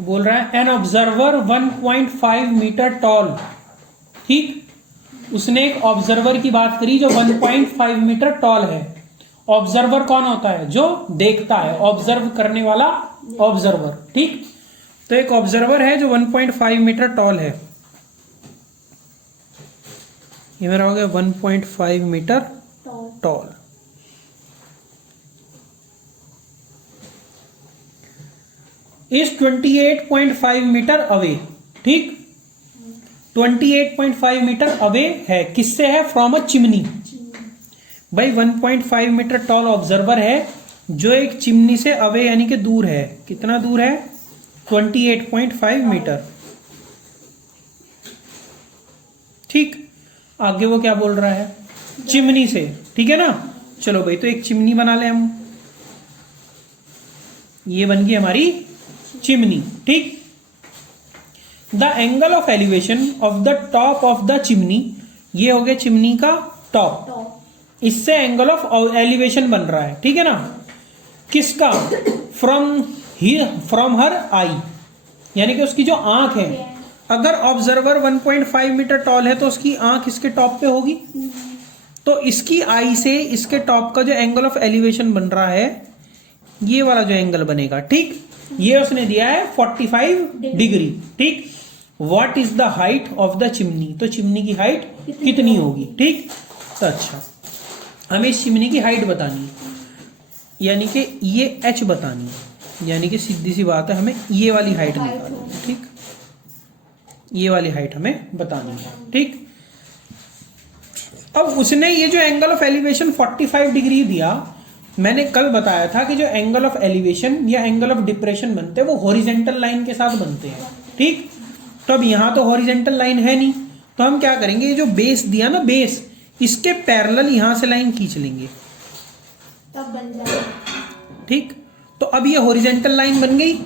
बोल रहा है एन ऑब्जर्वर 1.5 मीटर टॉल। ठीक, उसने एक ऑब्जर्वर की बात करी जो 1.5 मीटर टॉल है। ऑब्जर्वर कौन होता है? जो देखता है, ऑब्जर्व करने वाला ऑब्जर्वर। ठीक, तो एक ऑब्जर्वर है जो 1.5 मीटर टॉल है। ये मेरा हो गया 1.5 metre tall. Is 28.5 metre away. ठीक, 28.5 मीटर अवे है। किससे है? From a chimney. भाई 1.5 मीटर टॉल ऑब्जर्वर है जो एक चिमनी से अवे यानी कि दूर है। कितना दूर है? 28.5 मीटर। ठीक, आगे वो क्या बोल रहा है? चिमनी से। ठीक है ना? चलो भाई, तो एक चिमनी बना ले हम। ये बन गई हमारी चिमनी। ठीक, the angle of elevation of the top of the chimney, ये हो गया चिमनी का टॉप। इससे एंगल ऑफ एलिवेशन बन रहा है। ठीक है ना? किसका? फ्रॉम हर आई, यानी कि उसकी जो आंख है। अगर ऑब्जर्वर 1.5 मीटर टॉल है तो उसकी आंख इसके टॉप पे होगी, तो इसकी आई से इसके टॉप का जो एंगल ऑफ एलिवेशन बन रहा है, ये वाला जो एंगल बनेगा। ठीक, ये उसने दिया है 45 डिग्री। ठीक, what is the height of the chimney, तो चिमनी की हाइट कितनी होगी? ठीक, तो अच्छा, हमें इस चिमनी की हाइट बतानी है, यानी कि ये h बतानी है, यानी कि सीधी सी बात है, हमें ये वाली हाइट निकालनी है। ठीक, ये वाली हाइट हमें बतानी है। ठीक, अब उसने ये जो एंगल ऑफ एलिवेशन 45 डिग्री दिया, मैंने कल बताया था कि जो एंगल ऑफ एलिवेशन या एंगल ऑफ डिप्रेशन बनते हैं वो हॉरिजेंटल लाइन के साथ बनते हैं। ठीक, तो अब यहां तो हॉरिजेंटल लाइन है नहीं, तो हम क्या करेंगे? ये जो बेस दिया ना, बेस, इसके पैरेलल यहां से लाइन खींच लेंगे, तब बन जाएगा। ठीक, तो अब ये हॉरिजेंटल लाइन बन गई।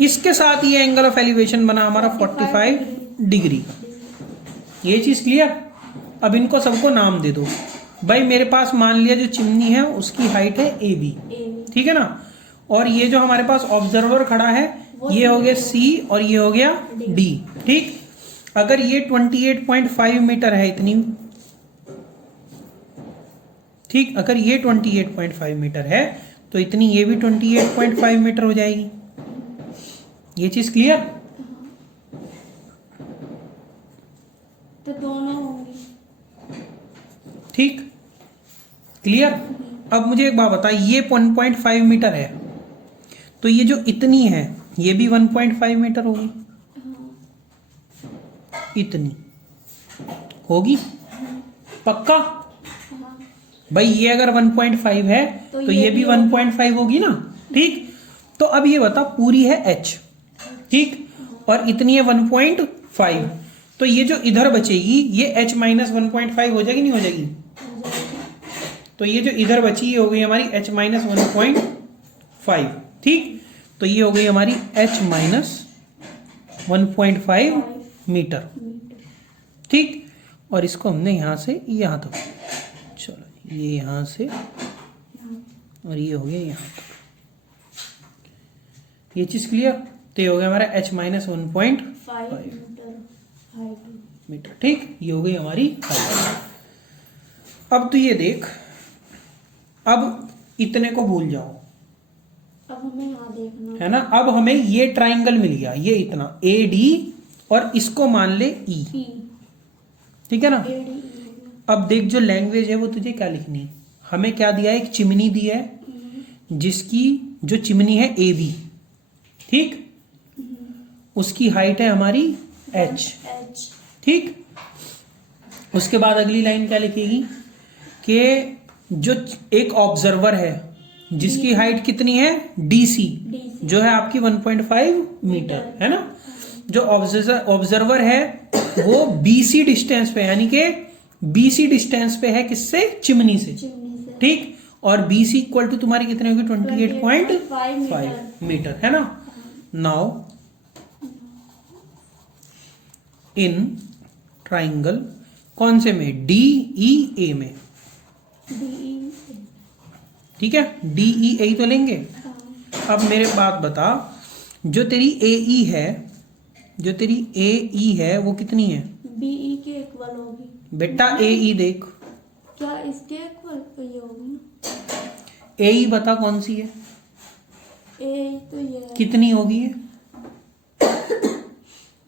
इसके साथ ये एंगल ऑफ एलिवेशन बना हमारा 45 डिग्री का। ये चीज क्लियर? अब इनको सबको नाम दे दो। भाई मेरे पास मान लिया जो चिमनी है उसकी हाइट है ए बी। ठीक है ना? और ये जो हमारे पास ऑब्जर्वर खड़ा है ये हो गया सी और ये हो गया डी। ठीक, अगर ये 28.5 मीटर है इतनी, ठीक, अगर ये 28.5 मीटर है तो इतनी ये भी 28.5 मीटर हो जाएगी। ये चीज क्लियर? तो दोनों होंगी। ठीक, क्लियर? अब मुझे एक बात बता, ये 1.5 मीटर है तो ये जो इतनी है ये भी 1.5 मीटर होगी। इतनी होगी पक्का? भाई ये अगर 1.5 है तो ये भी 1.5 होगी ना। ठीक, तो अब ये बता, पूरी है h, ठीक, और इतनी है 1.5, तो ये जो इधर बचेगी ये h माइनस 1.5 हो जाएगी, नहीं हो जाएगी? तो ये जो इधर बची ये हो गई हमारी h माइनस 1.5। ठीक, तो ये हो गई हमारी h माइनस 1.5 मीटर। ठीक, और इसको हमने यहां से यहां तक, चलो ये यहां से और ये हो गया यहां तक। ये चीज क्लियर? तो ये हो गया हमारा h माइनस 1.5 मीटर। ठीक, ये हो गई हमारी हाइट। अब तो ये देख, अब इतने को भूल जाओ, अब हमें यहाँ देखना है ना? अब हमें ये ट्राइंगल मिल गया, ये इतना AD, और इसको मान ले E। ठीक है ना? अब देख, जो लैंग्वेज है वो तुझे क्या लिखनी है? हमें क्या दिया है? एक चिमनी दी है जिसकी जो चिमनी है AB। ठीक, उसकी हाइट है हमारी h। ठीक, उसके बाद अगली लाइन क्या लिखेगी कि जो एक ऑब्जर्वर है जिसकी हाइट कितनी है? DC, जो है आपकी 1.5 मीटर, है ना? जो ऑब्जर्वर है वो BC डिस्टेंस पे, यानी कि BC डिस्टेंस पे है किससे? चिमनी से। ठीक, और BC इक्वल टू तुम्हारी कितनी होगी? 28.5 मीटर, है ना? नाउ इन ट्राइंगल, कौन से में? DEA में। ठीक है, DEA तो लेंगे। अब मेरे बात बता, जो तेरी ए ई है, जो तेरी ए ई है वो कितनी है बीई के इक्वल होगी बेटा? ए ई देख, क्या इसके इक्वल तो ये होगी ना। ए ई बता कौन सी है, ए तो ये है। कितनी होगी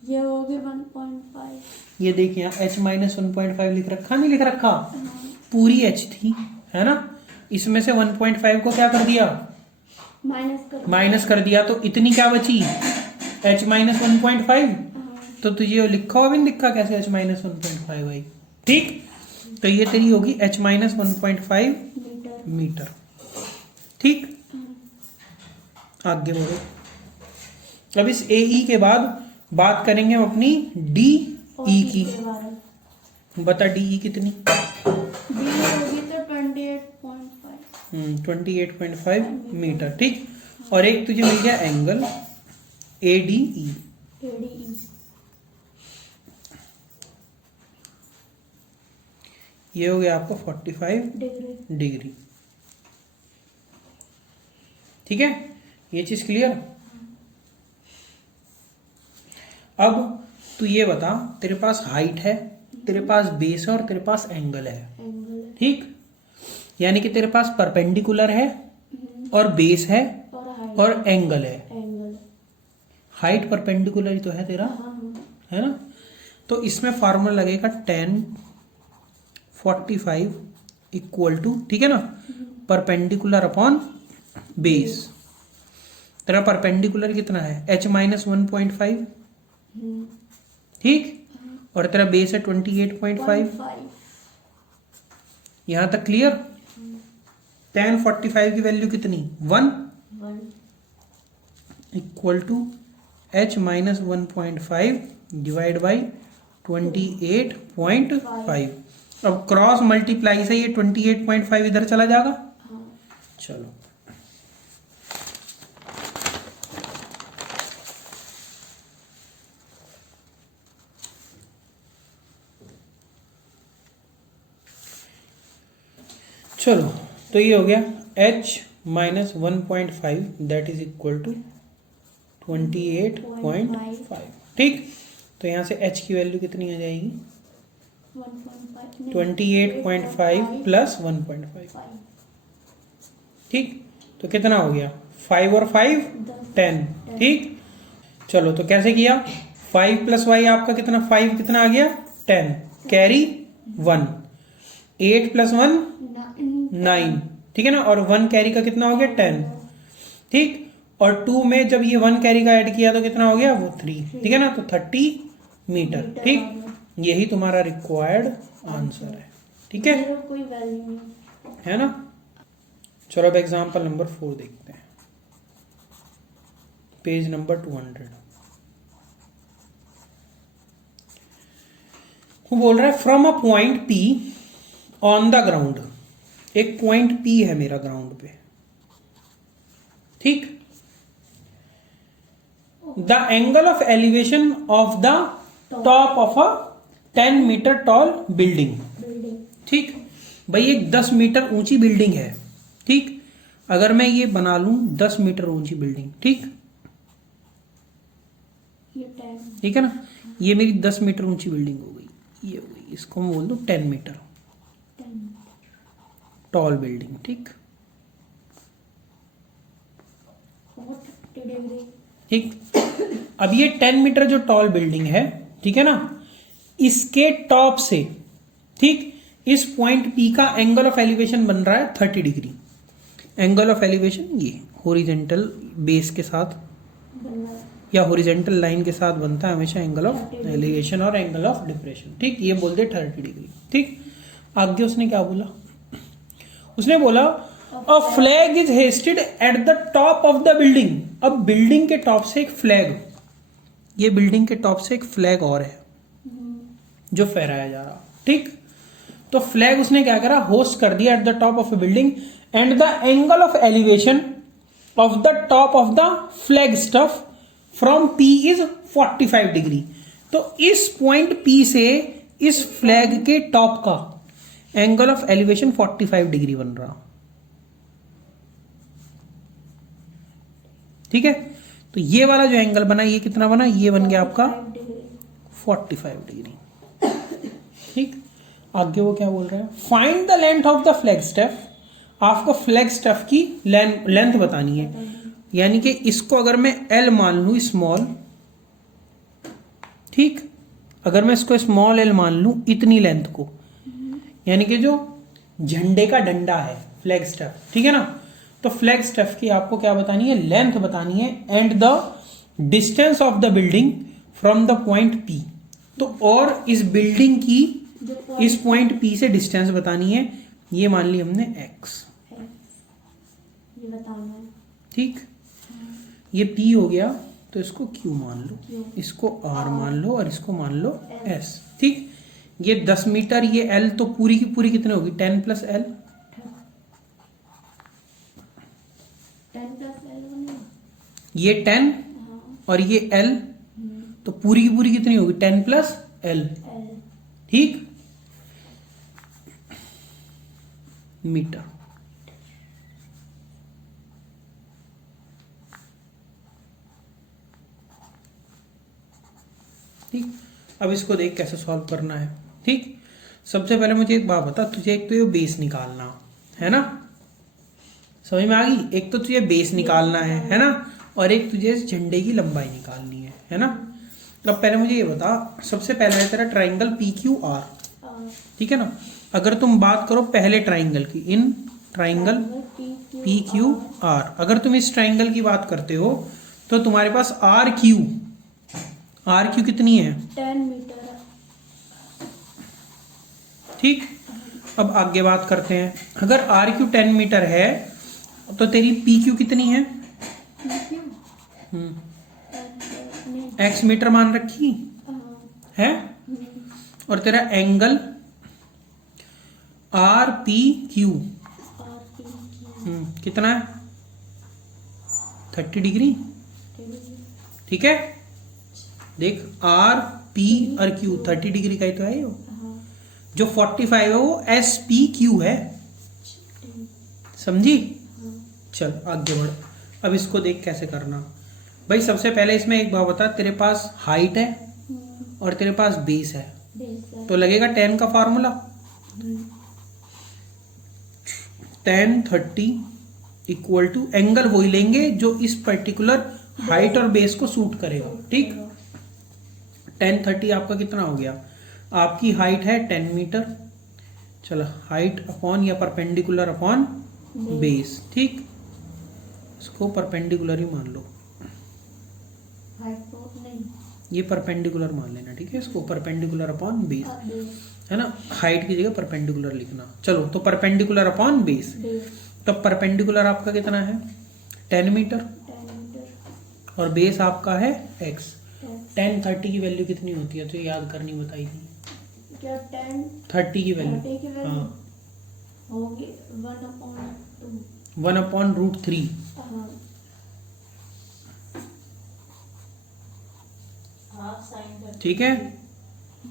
ये होगी 1.5। ये देख यहाँ h माइनस 1.5 लिख रखा, नहीं लिख रखा? हाँ, पूरी h थी, है ना? इसमें से 1.5 को क्या कर दिया, माइनस कर दिया, तो इतनी क्या बची, h माइनस 1.5। हाँ, तो तुझे लिखा हुआ भी नहीं दिखा कैसे h माइनस 1.5 आई, ठीक? तो ये तेरी होगी h माइनस 1.5 मीटर। मीटर, ठीक? आगे बढ़ो। अब इस ए ई के बाद बात करेंगे हम अपनी डी और ई की। इसके बारे बता डी ई कितनी? डी होगी तो 28.5। 28.5 मीटर, ठीक? और एक तुझे मिल गया angle A D E. ADE ये हो गया आपका 45 डिग्री। डिग्री, ठीक है? ये चीज क्लियर? अब तू ये बता, तेरे पास हाइट है, तेरे पास बेस है और तेरे पास एंगल है, एंगल ठीक? यानी कि तेरे पास परपेंडिकुलर है और बेस है और हाइट और एंगल है। एंगल। हाइट परपेंडिकुलर ही तो है तेरा, हाँ, है ना? तो इसमें फार्मूला लगेगा tan 45 इक्वल टू, ठीक है ना, परपेंडिकुलर अपॉन बेस। तेरा परपेंडिकुलर कितना है, h माइनस 1.5, ठीक? और तेरा बेस है 28.5। 5 यहां तक क्लियर? tan 45 की वैल्यू कितनी, 1 equal to h minus 1.5 divide by 28.5। अब क्रॉस मल्टीप्लाई से ये 28.5 इधर चला जाएगा। हाँ, चलो, चलो, तो ये हो गया h minus 1.5 that is equal to 28.5, ठीक? तो यहाँ से h की वैल्यू कितनी आ जाएगी, 28.5 प्लस 1.5, ठीक? तो कितना हो गया, 5 और 5 10, ठीक? चलो, तो कैसे किया, 5 प्लस वाई आपका कितना, 5 कितना आ गया 10, कैरी 1, 8 प्लस 1 9, ठीक है ना? और 1 कैरी का कितना हो गया 10, ठीक? और 2 में जब ये 1 कैरी का ऐड किया तो कितना हो गया, वो 3, ठीक है ना? तो 30 मीटर, ठीक? यही तुम्हारा रिक्वायर्ड आंसर है, ठीक है? मेरा कोई वैल्यू नहीं। है ना? चलो, अब एग्जांपल नंबर 4 देखते हैं, पेज नंबर 200। वो बोल रहा है from a point P on the ground. एक पॉइंट P है मेरा ग्राउंड पे, ठीक? The angle of elevation of the top of a 10 metre tall building, building ठीक? भाई एक 10 मीटर ऊंची बिल्डिंग है, ठीक? अगर मैं ये बना लूं 10 मीटर ऊंची बिल्डिंग, ठीक? ये 10 ठीक है ना? ये मेरी 10 मीटर ऊंची बिल्डिंग हो गई, ये हो गई, इसको मैं बोल दूं 10 मीटर 10 टॉल बिल्डिंग, ठीक? और 30 डिग्री। ठीक। अब ये 10 मीटर जो टॉल बिल्डिंग है, ठीक है ना, इसके टॉप से, ठीक, इस पॉइंट P का एंगल ऑफ एलिवेशन बन रहा है 30 डिग्री। एंगल ऑफ एलिवेशन ये हॉरिजॉन्टल बेस के साथ बनना या हॉरिजॉन्टल लाइन के साथ बनता है हमेशा एंगल ऑफ एलिवेशन और एंगल ऑफ डिप्रेशन, ठीक? ये बोल दे 30 डिग्री, ठीक? आगे उसने क्या बोला, उसने बोला a flag is hoisted at the top of the building. अब बिल्डिंग के टॉप से एक फ्लैग, ये बिल्डिंग के टॉप से एक फ्लैग और है जो फहराया जा रहा, ठीक? तो फ्लैग उसने क्या करा, होस्ट कर दिया eight the top of A building and the angle of elevation of the top of the flag stuff from P is 45 degree. तो इस पॉइंट P से इस फ्लैग के टॉप का एंगल ऑफ एलिवेशन 45 डिग्री बन रहा, ठीक है? तो ये वाला जो एंगल बना ये कितना बना, ये बन गया आपका 45 45 डिग्री। ठीक, आगे वो क्या बोल रहा है, find the length of the flag step. आपको फ्लैग स्टेप की लेंथ बतानी है, यानी कि इसको अगर मैं एल मान लूं स्मॉल, ठीक, अगर मैं इसको स्मॉल एल मान लूं इतनी लेंथ को, यानी कि जो झंडे का डंडा है फ्लैग स्टेप, ठीक है ना, तो फ्लैग स्टेप की आपको क्या बतानी है, लेंथ बतानी है, and the distance of the building from the point P. तो और इस बिल्डिंग की इस पॉइंट पी से डिस्टेंस बतानी है, ये मान ली हमने एक्स, ये बताना है। ठीक, ये पी हो गया तो इसको क्यू मान लो, इसको आर मान लो और इसको मान लो एस। ठीक, ये 10 मीटर, ये एल, तो पूरी की पूरी कितनी होगी, 10 प्लस एल, 10 प्लस L बनेगा। ये 10 हाँ, और ये एल, तो पूरी की पूरी कितनी होगी, 10 प्लस एल। L ठीक, मीटर। ठीक, अब इसको देख कैसे सॉल्व करना है। ठीक, सबसे पहले मुझे एक बात बता, तुझे एक तो ये बेस निकालना है ना, समझ में आ गई, एक तो तुझे बेस निकालना है ना, और एक तुझे इस झंडे की लंबाई निकालनी है ना। अब पहले मुझे ये बता, सबसे पहला है तेरा ट्राइंगल पी क्यू आर, ठीक है ना। अगर तुम बात करो पहले ट्राइंगल की, in triangle P Q R, अगर तुम इस ट्राइंगल की बात करते हो तो तुम्हारे पास आर क्यू कितनी है, 10 मीटर है। ठीक, अब आगे बात करते हैं, अगर आर क्यू 10 मीटर है तो तेरी पी क्यू कितनी है, एक्स मीटर मान रखी है, और तेरा एंगल आर पी क्यू कितना है, 30 डिग्री। ठीक है, देख आर पी और क्यू 30 डिग्री का ही तो है ये, जो 45 है वो एस पी क्यू है, समझी। चल आगे बढ़, अब इसको देख कैसे करना। भाई सबसे पहले इसमें एक बात बता, तेरे पास हाइट है और तेरे पास बेस है, तो लगेगा 10 का फार्मूला, 10 30 इक्वल टू एंगल वही लेंगे जो इस पर्टिकुलर हाइट और बेस को सूट करेगा। ठीक, 10 30 आपका कितना हो गया, आपकी हाइट है 10 मीटर, चलो हाइट अपॉन या परपेंडिकुलर अपॉन बेस। ठीक, इसको परपेंडिकुलर ही मान लो, ये परपेंडिकुलर मान लेना, ठीक है, इसको परपेंडिकुलर अपॉन बेस, है ना, हाइट की जगह परपेंडिकुलर लिखना। चलो तो परपेंडिकुलर अपॉन बेस, तो परपेंडिकुलर आपका कितना है 10 मीटर और बेस आपका है x। 10 30 की वैल्यू कितनी होती है, तो याद करनी बताई थी, क्या 10 30 की वैल्यू, 30 की वैल्यू हाँ, होगी 1/2। 1/√3। हाँ, हाफ साइन, ठीक है,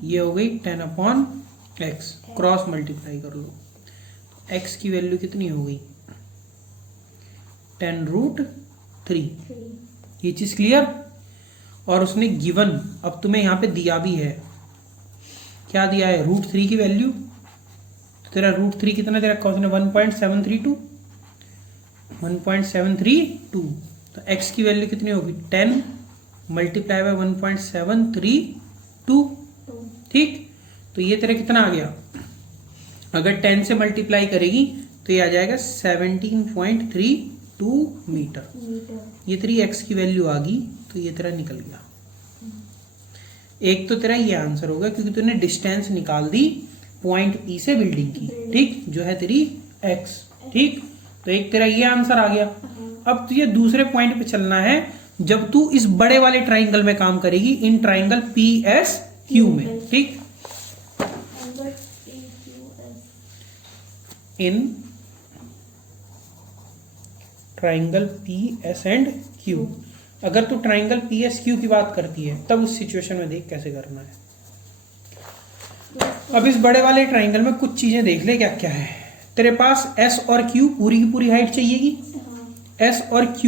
ये हो गई 10/x, क्रॉस मल्टीप्लाई कर लो, x की वैल्यू कितनी हो गई 10√3। ये चीज क्लियर। और उसने गिवन, अब तुम्हें यहाँ पे दिया भी है, क्या दिया है, √3 की वैल्यू, तो तेरा √3 कितना तेरा उसने 1.732, 1.732, तो x की वैल्यू कितनी होगी 10 मल्टीप्लाई बाय 1.732। ठीक, तो ये तेरा कितना आ गया, अगर 10 से मल्टीप्लाई करेगी तो ये आ जाएगा 17.32 मीटर। ये तेरी x की वैल्यू आ गई, तो ये तेरा निकल गया। एक तो तेरा ये आंसर होगा क्योंकि तूने डिस्टेंस निकाल दी पॉइंट P से बिल्डिंग की, ठीक, जो है तेरी x। ठीक, तो एक तेरा ये आंसर आ गया। अब तुझे दूसरे पॉइंट पे चलना है, जब तू इस बड़े वाले ट्राइंगल में काम करेगी, इन ट्राइंगल PSQ में। ठीक, in triangle PS and Q, अगर तू ट्राइंगल PSQ की बात करती है तब उस सिचुएशन में देख कैसे करना है। अब इस बड़े वाले ट्राइंगल में कुछ चीजें देख ले क्या क्या है। तेरे पास S और Q पूरी की पूरी हाइट चाहिएगी, S और Q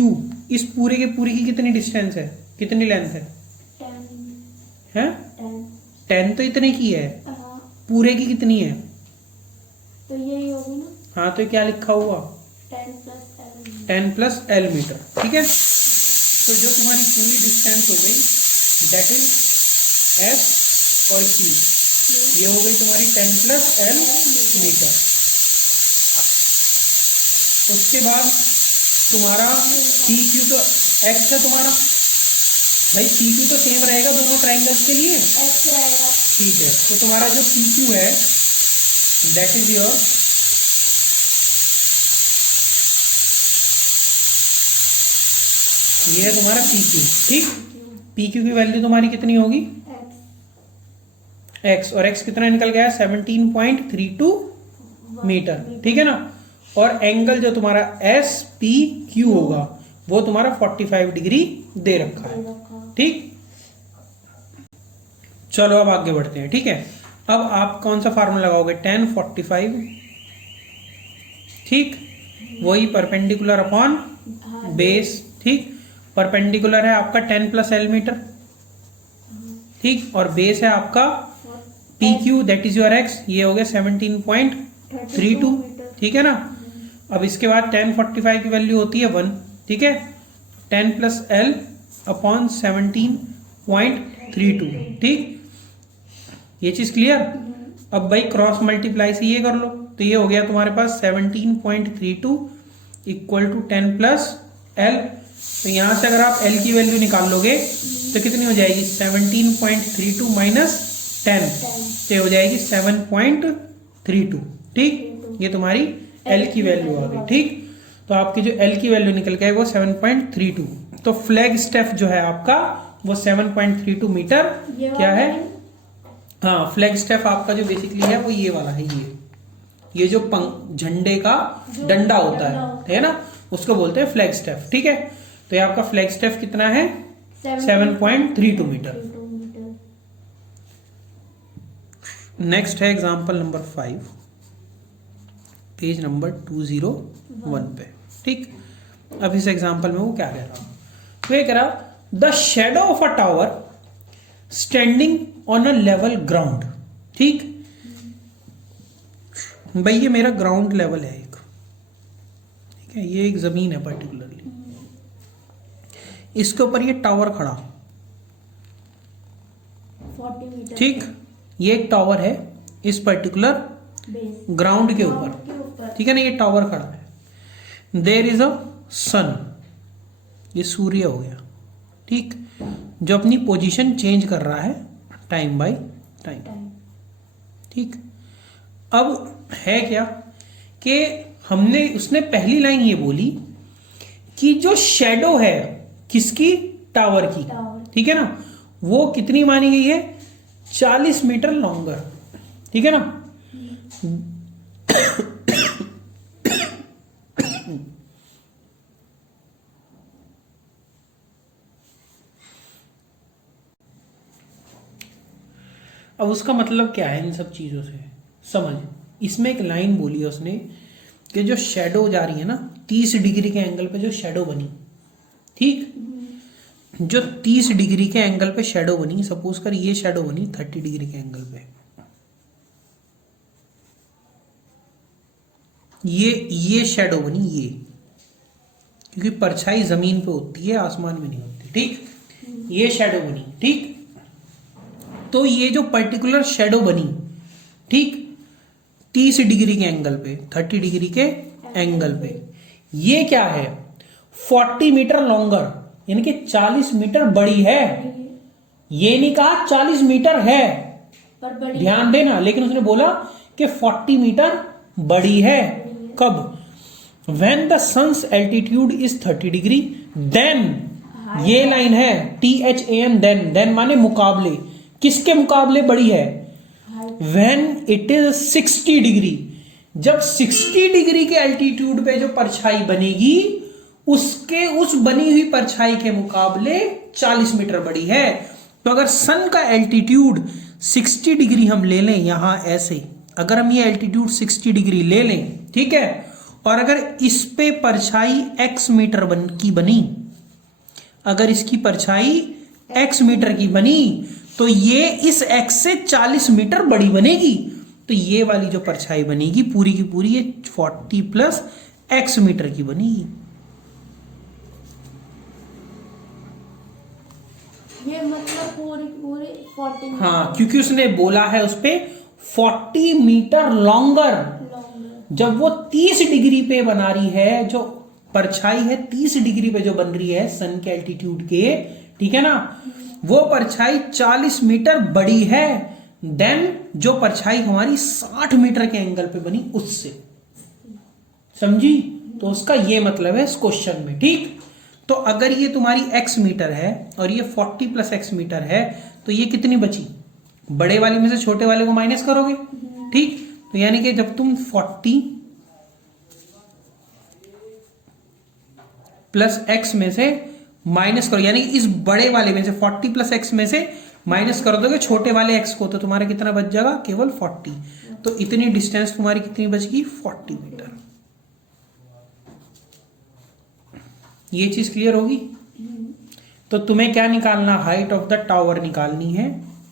इस पूरे के पूरी की कितनी डिस्टेंस है, कितनी लेंथ है? 10 हैं 10 10 तो इतने की है, हाँ पूरे की कितनी है? तो यही होगी ना हाँ तो क्या लिखा हुआ? 10 प्लस 11 10 प्लस एल मीटर। ठीक है, तो जो तुम्हारी पूरी डिस्टेंस हो गई दैट इज एस और क्यू, ये हो गई तुम्हारी 10 प्लस एल मीटर। उसके बाद तुम्हारा पी क्यू तो एक्स है तुम्हारा, भाई पी क्यू तो सेम रहेगा दोनों ट्राइंगल्स के लिए। एक्स रहेगा। ठीक है, तो तुम्हारा जो पी क्यू है दैट इज योर ये है तुम्हारा पी क्यू। ठीक, पी क्यू की वैल्यू तुम्हारी कितनी होगी? एक्स एक्स, और एक्स कितना निकल गया? 17.32 मीटर। ठीक है ना, और एंगल जो तुम्हारा एस पी क्यू होगा वो तुम्हारा 45 डिग्री दे रखा है। ठीक, चलो अब आगे बढ़ते हैं। ठीक है, अब आप कौन सा फार्मूला लगाओगे? 10 45, ठीक, वही परपेंडिकुलर अपॉन बेस। ठीक, परपेंडिकुलर है आपका 10 प्लस एल मीटर, ठीक, और बेस है आपका P Q that is your x, ये हो गया 17.32। ठीक है ना, अब इसके बाद 10 45 की वैल्यू होती है 1। ठीक है, 10 प्लस एल अपॉन 17.32। ठीक, ये चीज क्लियर? अब भाई क्रॉस मल्टीप्लाई से ये कर लो, तो ये हो गया तुम्हारे पास 17.32 इक्वल टू 10 प्लस एल। तो यहां से अगर आप एल की वैल्यू निकाल लोगे तो कितनी हो जाएगी? 17.32 माइनस 10, तो हो जाएगी 7.32। ठीक, ये तुम्हारी एल की वैल्यू आ गई। ठीक, तो आपकी जो एल की वैल्यू निकल के आई वो 7.32। तो फ्लैग स्टेप जो है आपका वो 7.32 मीटर क्या है? हाँ, फ्लैग स्टेप आपका जो बेसिकली है वो ये वाला है, ये जो झंडे का डंडा होता है ना, उसको बोलते हैं फ्लैग स्टेप। ठीक है, तो ये आपका फ्लैग स्टेप कितना है? 7.32 मीटर। नेक्स्ट है एग्जांपल नंबर 5, पेज नंबर 201 पे। ठीक, अब इस एग्जांपल में वो क्या कह रहा, तो ये कह रहा the shadow of a tower standing on a level ground. ठीक, भाई ये मेरा ग्राउंड लेवल है एक, ठीक है, ये एक जमीन है पर्टिकुलरली, इसके ऊपर ये टावर खड़ा, 40 मीटर। ठीक, ये एक टावर है इस पर्टिकुलर ग्राउंड के ऊपर। ठीक है ना, ये टावर खड़ा है। देयर इज अ सन, ये सूर्य हो गया, ठीक, जो अपनी पोजीशन चेंज कर रहा है टाइम बाय टाइम। ठीक, अब है क्या कि उसने पहली लाइन ये बोली कि जो शेडो है किसकी? टावर की। ठीक है ना, वो कितनी मानी गई है? 40 मीटर लॉन्गर। ठीक है ना, अब उसका मतलब क्या है इन सब चीजों से? समझ, इसमें एक लाइन बोली है उसने कि जो शेडो जा रही है ना 30 डिग्री के एंगल पे जो शेडो बनी, ठीक, जो 30 डिग्री के एंगल पे शेडो बनी, सपोज कर ये शेडो बनी 30 डिग्री के एंगल पे, ये शेडो बनी, ये, क्योंकि परछाई जमीन पे होती है, आसमान में नहीं होती। ठीक, ये शेडो बनी। ठीक, तो ये जो पर्टिकुलर शेडो बनी, ठीक, 30 डिग्री के एंगल पे, 30 डिग्री के एंगल पे, ये क्या है? 40 मीटर लॉन्गर, यानी कि 40 मीटर बड़ी है। ये नहीं कहा 40 मीटर है, पर बड़ी, ध्यान देना, लेकिन उसने बोला कि 40 मीटर बड़ी है। कब? When the sun's altitude is 30 degree, then, ये लाइन है THAN, then माने मुकाबले, किसके मुकाबले बड़ी है? When it is 60 डिग्री, जब 60 डिग्री के एल्टीट्यूड पे जो परछाई बनेगी उसके उस बनी हुई परछाई के मुकाबले 40 मीटर बड़ी है। तो अगर सन का एल्टीट्यूड 60 डिग्री हम ले लें, यहां ऐसे अगर हम ये एल्टीट्यूड 60 डिग्री ले लें, ठीक है, और अगर इस पे परछाई x मीटर की बनी, अगर इसकी परछाई x मीटर की बनी तो ये इस x से 40 मीटर बड़ी बनेगी। तो ये वाली जो परछाई बनेगी पूरी की पूरी ये 40 प्लस x मीटर की बनेगी। ये मतलब पूरी पूरी 40 हाँ, क्योंकि उसने बोला है उस पे 40 मीटर लॉन्गर। लॉन्ग। जब वो 30 डिग्री पे बना रही है, जो परछाई है 30 डिग्री पे जो बन रही है सन के एल्टीट्यूड के, ठीक है ना, वो परछाई 40 मीटर बड़ी है देन जो परछाई हमारी 60 मीटर के एंगल पे बनी उससे। समझी? तो उसका ये मतलब है इस क्वेश्चन में। ठीक, तो अगर ये तुम्हारी x मीटर है और ये 40 प्लस x मीटर है तो ये कितनी बची? बड़े वाली में से छोटे वाले को माइनस करोगे। ठीक, तो यानी कि जब तुम 40 प्लस x में से माइनस करो, यानी इस बड़े वाले में से 40 प्लस x में से माइनस कर दोगे छोटे वाले x को, तो तुम्हारा कितना बच जाएगा? केवल 40। तो इतनी डिस्टेंस तुम्हारी कितनी बचेगी? 40 मीटर। ये चीज क्लियर होगी? तो तुम्हें क्या निकालना? हाइट ऑफ द टावर निकालनी है,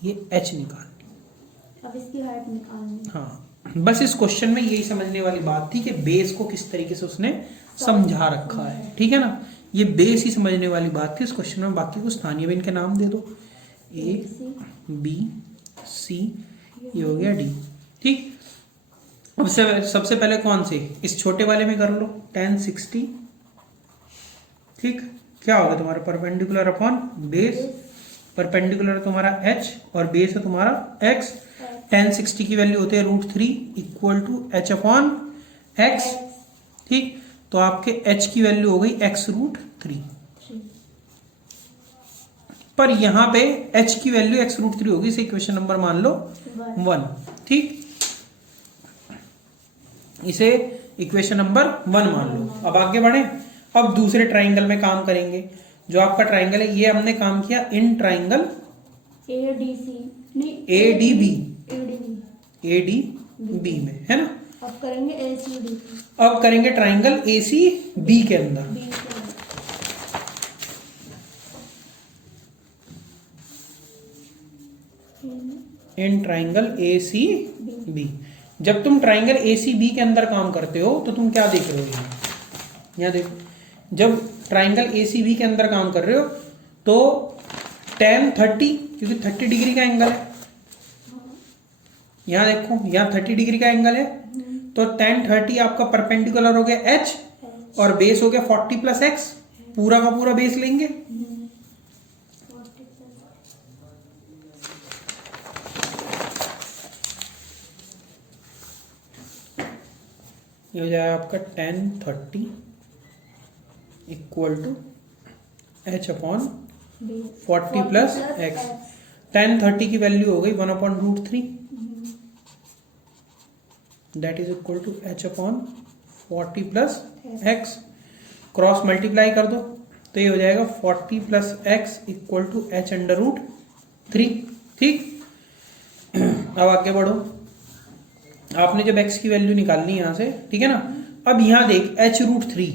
ये h निकालनी। अब इसकी हाइट निकालनी। हाँ, बस इस क्वेश्चन में यही समझने वाली बात थी कि बेस को किस तरीके से उसने समझा रखा है। ठीक है ना, ये बेस ही समझने वाली बात थी इस क्वेश्चन में। बाकी कुछ स्थानीय भी इनके नाम दे दो, ए बी सी, ये हो गया डी। ठीक, अब सबसे पहले कौन से? इस छोटे वाले में कर लो, tan 60। ठीक, क्या होगा तुम्हारा? Perpendicular upon base. परपेंडिकुलर तुम्हारा h और बेस है तुम्हारा x। tan 60 की वैल्यू होती है √3 equal to h upon x। ठीक, तो आपके h की वैल्यू हो गई x√3। पर यहां पे h की वैल्यू x√3 होगी, इसे इक्वेशन नंबर मान लो 1। ठीक, इसे इक्वेशन नंबर 1 मान लो। अब आगे बढ़े, अब दूसरे ट्राइंगल में काम करेंगे। जो आपका ट्राइंगल है, ये हमने काम किया इन ट्राइंगल ADC नहीं ADB ADB में, है ना। अब करेंगे ACD। अब करेंगे ट्राइंगल ACB के अंदर। B के अंदर। In triangle ACB। जब तुम ट्राइंगल ACB के अंदर काम करते हो तो तुम क्या देख रहे हो? यहाँ देखो, जब ट्राइंगल ACB के अंदर काम कर रहे हो तो tan 30, क्योंकि 30 डिग्री का एंगल है, यहाँ देखो यहाँ 30 डिग्री का एंगल है, तो tan 30 आपका परपेंडिकुलर हो गया h और बेस हो गया 40 प्लस x। पूरा का पूरा बेस लेंगे, ये हो जाएगा आपका tan 30 equal to h upon 40 plus x। tan 30 की वैल्यू हो गई 1 upon √3, that is equal to h upon 40 plus x। Cross multiply कर दो तो ये हो जाएगा 40 plus x equal to h √3। ठीक, अब आगे बढ़ो। आपने जब x की वैल्यू निकालनी यहां से, ठीक है ना, अब यहां देख h√3,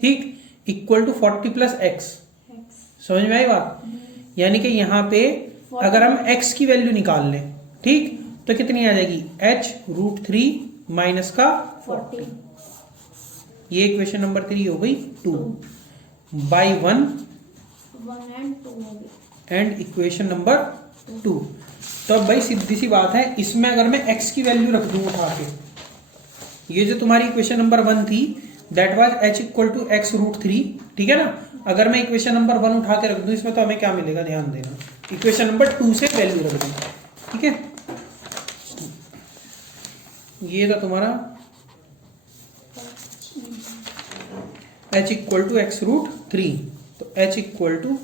ठीक, इक्वल टू 40 प्लस x। समझ में आई बात? यानी कि यहां पे अगर हम x की वैल्यू निकाल लें, ठीक, तो कितनी आ जाएगी? h√3 माइनस का 40। ये इक्वेशन नंबर 3 हो गई 2 बाई 1 एंड इक्वेशन नंबर 2। तो अब भाई सीधी सी बात है, इसमें अगर मैं x की वैल्यू रख दूं उठा के, ये जो तुम्हारी इक्वेशन नंबर 1 थी दैट वाज h इक्वल टू x√3, ठीक है ना। अगर मैं इक्वेशन नंबर 1 उठा के रख दूं इसमें, तो हमें क्या मिलेगा? ध्यान देना, इक्वेशन नंबर 2 से वैल्यू रख दूं, ठीक है। ये था तुम्हारा h इक्वल टू x√3, तो h इक्वल टू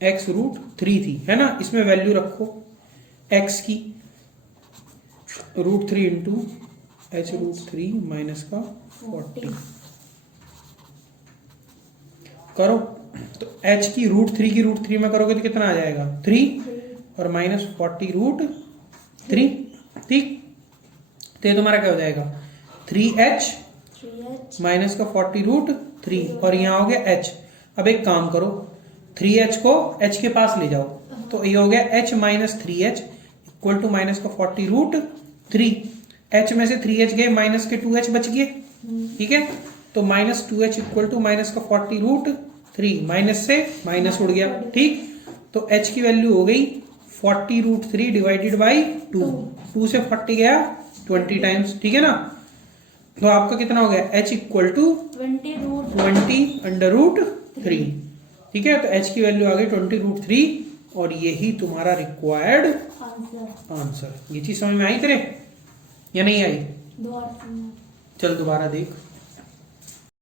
x√3 थी, है ना। इसमें वैल्यू रखो x की, √3 इंटू h√3 माइनस का 40 करो, तो h की √3 की √3 में करोगे तो कितना आ जाएगा? 3 और माइनस 40√3। ठीक, तो ये तुम्हारा क्या हो जाएगा? 3h माइनस का 40√3 3 और यहाँ हो गया h। अब एक काम करो 3h को h के पास ले जाओ, तो ये हो गया h minus 3h equal to minus का 40√3। h में से 3h गए, माइनस के 2h बच गए, ठीक है। तो minus 2h equal to minus का 40√3, माइनस से माइनस उड़ गया, ठीक। तो h की वैल्यू हो गई 40√3 डिवाइडेड बाई 2, 2 से 40 गया 20 टाइम्स, ठीक है ना। तो आपका कितना हो गया h इक्वल टू 20√3, ठीक है। तो h की वैल्यू आ गई 20√3 और यही तुम्हारा रिक्वायर्ड आंसर। ये चीज समझ में आई तेरे या नहीं आई? चल दोबारा देख।